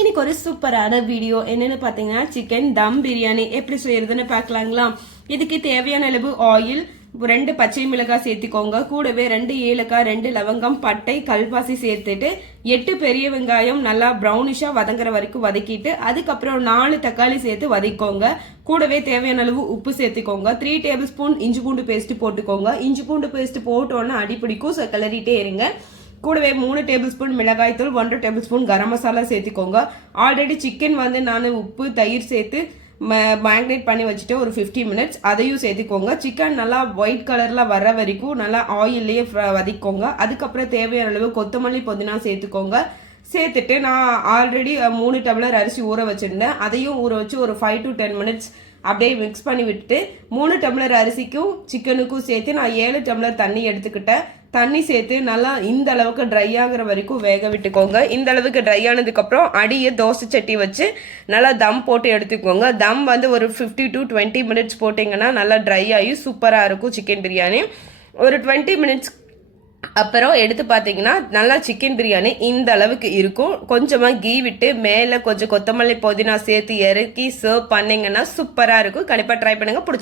இன்னைக்கு ஒரு சூப்பரான வீடியோ என்னன்னு பாத்தீங்கன்னா சிக்கன் தம் பிரியாணி எப்படி செய்யறதுன்னு பார்க்கலாங்களா. இதுக்கு தேவையான அளவு ஆயில், 2 பச்சை மிளகாய் சேர்த்துக்கோங்க. கூடவே 2 ஏலக்காய், 2 லவங்கம், பட்டை, கல்பாசி சேர்த்துட்டு 8 பெரிய வெங்காயம் நல்லா ப்ரௌனிஷா வதங்குற வரைக்கும் வதக்கிட்டு அதுக்கப்புறம் 4 தக்காளி சேர்த்து வதக்கிக்கோங்க. கூடவே தேவையான அளவு உப்பு சேர்த்துக்கோங்க. 3 டேபிள் ஸ்பூன் இஞ்சி பூண்டு பேஸ்ட் போட்டுக்கோங்க. இஞ்சி பூண்டு பேஸ்ட் போட்டோன்னு அடிப்பிடிக்கும், கிளறிட்டே இருங்க. கூடவே 3 டேபிள் ஸ்பூன் மிளகாய் தூள், 1 டேபிள் ஸ்பூன் கரம் மசாலா சேர்த்துக்கோங்க. ஆல்ரெடி சிக்கன் நான் உப்பு தயிர் சேர்த்து மேக்னேட் பண்ணி வச்சுட்டு ஒரு 50 மினிட்ஸ் அதையும் சேர்த்துக்கோங்க. சிக்கன் நல்லா ஒயிட் கலர்ல வர வரைக்கும் நல்லா ஆயில்லையே வதக்கிக்கோங்க. அதுக்கப்புறம் தேவையான அளவு கொத்தமல்லி புதினா சேர்த்துக்கோங்க. சேர்த்துட்டு நான் ஆல்ரெடி 3 டம்ளர் அரிசி ஊற வச்சிருந்தேன், அதையும் ஊற வச்சு ஒரு 5 to 10 மினிட்ஸ் அப்படியே மிக்ஸ் பண்ணி விட்டுட்டு 3 டம்ளர் அரிசிக்கும் சிக்கனுக்கும் சேர்த்து நான் 7 டம்ளர் தண்ணி எடுத்துக்கிட்டேன். தண்ணி சேர்த்து நல்லா இந்த அளவுக்கு ட்ரை ஆகிற வரைக்கும் வேக விட்டுக்கோங்க. இந்த அளவுக்கு ட்ரை ஆனதுக்கப்புறம் அடியை தோசை சட்டி வச்சு நல்லா தம் போட்டு எடுத்துக்கோங்க. தம் ஒரு 50 to 20 மினிட்ஸ் போட்டிங்கன்னா நல்லா ட்ரை ஆகி சூப்பராக இருக்கும் சிக்கன் பிரியாணி. ஒரு 20 மினிட்ஸ் அப்புறம் எடுத்து பார்த்தீங்கன்னா நல்லா சிக்கன் பிரியாணி இந்த அளவுக்கு இருக்கும். கொஞ்சமாக கீ விட்டு மேலே கொஞ்சம் கொத்தமல்லி புதினா சேர்த்து இறக்கி சர்வ் பண்ணிங்கன்னா சூப்பராக இருக்கும். கண்டிப்பாக ட்ரை பண்ணுங்கள். பிடிச்சி